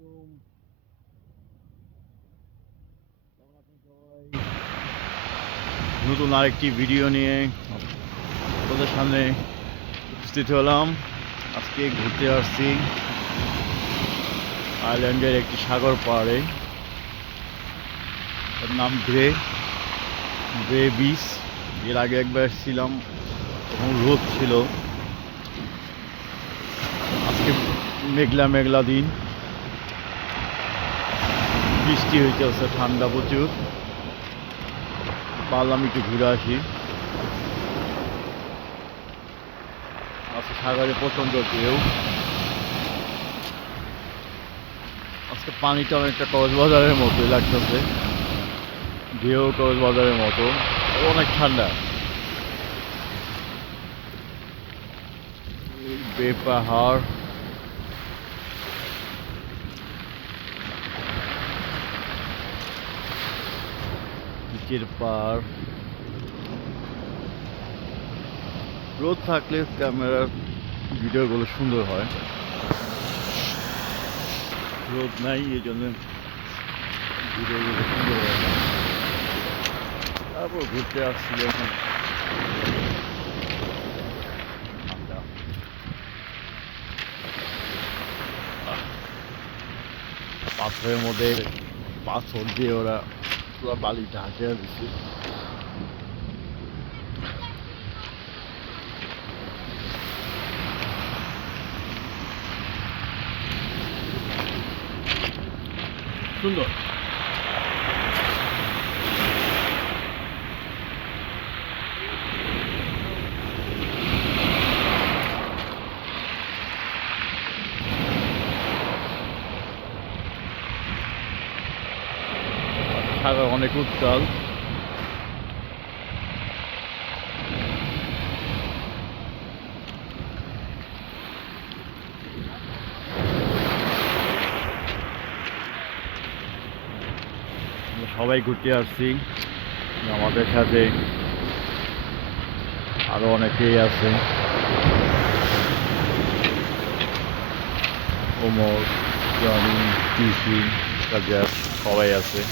আলাইকুম। কেমন আছেন সবাই? নতুন আরেকটি ভিডিও নিয়ে আপনাদের সামনে উপস্থিত হলাম। আজকে ঘুরতে আসছি আইল্যান্ডের একটি সাগর পাড়ে। এর নাম গ্রে গ্রে বিচ। এর আগে একবার এসেছিলাম, তখন রোদ ছিল। আজকে মেঘলা মেঘলা দিন, বৃষ্টি হইতেছে, ঠান্ডা প্রচুর। ভাবলাম একটু ঘুরে আসি। আজকে সাগরে প্রচণ্ড ঢেউ। আজকে পানিটা অনেকটা কক্সবাজারের মতোই লাগতেছে, ঢেউ কক্সবাজারের মতো, অনেক ঠান্ডা। বে পাহাড়, নিচের পাড়। রোদ থাকলে ক্যামেরার ভিডিওগুলো সুন্দর হয়, রোদ নাই এই জন্য ভিডিওগুলো সুন্দর হয় না। তারপর ঘুরতে আসছি এখন। ঠান্ডা, পাথরের মধ্যে পাথর দিয়ে ওরা পুরো বালি ঢাকে দিচ্ছে। সুন্দর। সাগর অনেক উত্তাল। সবাই ঘুরতে আসছি, আমাদের সাথে আরো অনেকেই আছে। ওমর, জনি, টিসি, কাজার, সবাই আছে।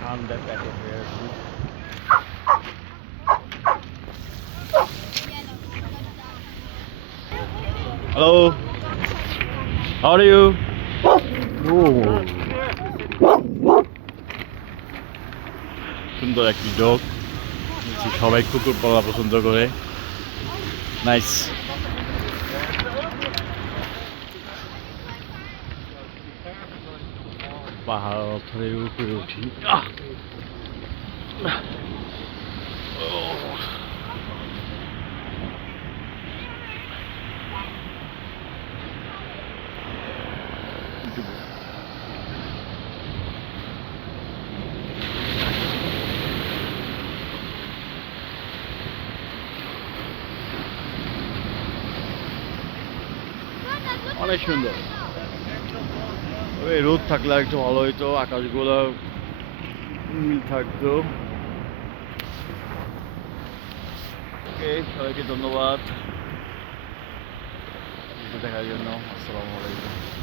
ঠান্ডা প্যাকেট হয়ে আছি। Hello, how are you? সুন্দর একটি ডগ। সবাই কুকুর পালা পছন্দ করে। নাইস। পাহাড়ের উপরে উঠি। অনেক সুন্দর। ওই রোদ থাকলে একটু ভালো হইতো, আকাশগুলো নীল থাকতো। ওকে, সবাইকে ধন্যবাদ দেখার জন্য। আসসালামু আলাইকুম।